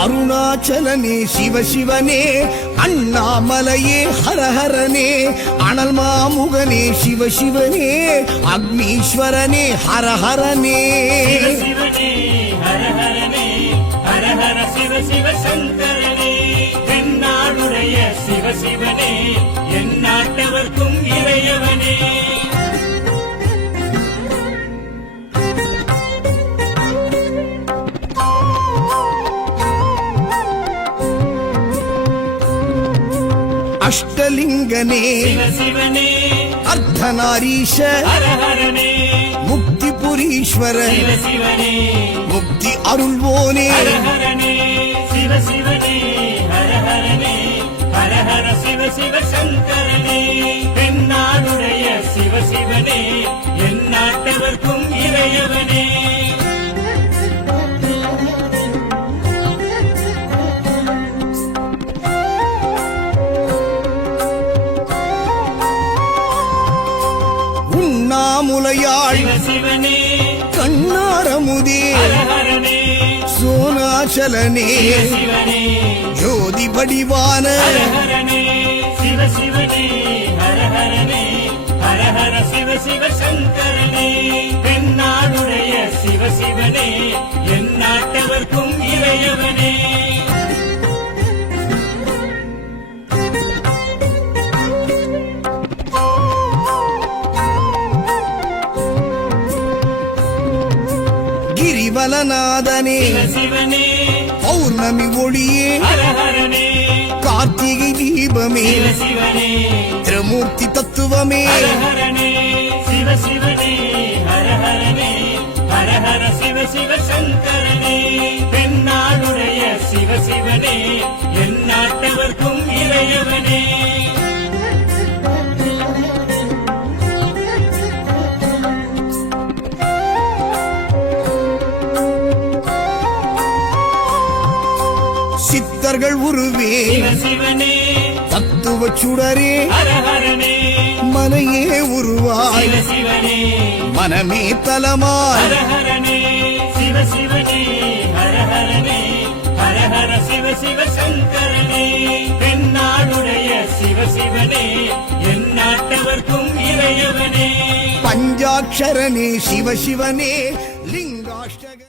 அருணாச்சலனே சிவசிவனே, அண்ணாமலையே ஹரஹரனே, அனல் மாமுகனே சிவசிவனே, அக்னீஸ்வரனே ஹரஹரனே. சிவசிவனே ஹரஹரனே, ஹரஹர சிவ சிவ சங்கரனே, தென்னாடுடைய சிவசிவனே, என் நாட்டவர்க்கும் இறையவனே. அஷ்டலிங்கனே சிவசிவனே, அர்த்தநாரீஷ ஹரஹரனே, முக்திபுரீஸ்வர சிவசிவனே, முக்தி அருள்வோனே. ஹரஹரனே சிவசிவனே, ஹரஹரனே, ஹரஹர சிவ சிவ சங்கரனே, தென்னாடுடைய சிவசிவனே, என் நாட்டவர்க்கும் இறையவனே. உண்ணாமுலையாள் சிவசிவனே, கண்ணாரமுதே ஹரஹரனே, சோனாச்சலனே சிவசிவனே, ஜோதி வடிவான ஹரஹரனே சிவசிவனே, ஹரஹரனே, ஹரஹர சிவ சிவ சங்கரனே, தென்னாடுடைய சிவசிவனே, என் நாட்டவர்க்கும் இறையவனே. கிரிவலநாதனே சிவசிவனே, பௌர்ணமி ஒளியே ஹரஹரனே, கார்த்திகை தீபமே சிவசிவனே, திரிமூர்த்தி தத்துவமே. ஹரஹரனே சிவசிவனே, ஹரஹரனே, ஹரஹர சிவ சிவ சங்கரனே, தென்னாடுடைய சிவசிவனே, என் நாட்டவர்க்கும் இறையவனே. சித்தர்கள் உருவே சிவசிவனே, தத்துவ சுடரே ஹரஹரனே, மனையே உருவாய் சிவசிவனே, மனமே தலமாய். ஹரஹரனே சிவசிவனே, ஹரஹரனே, ஹரஹர சிவ சிவ சங்கரனே, தென்னாடுடைய சிவசிவனே, என் நாட்டவர்க்கும் இறையவனே. பஞ்சாட்சரனே சிவசிவனே லிங்காஷ்டக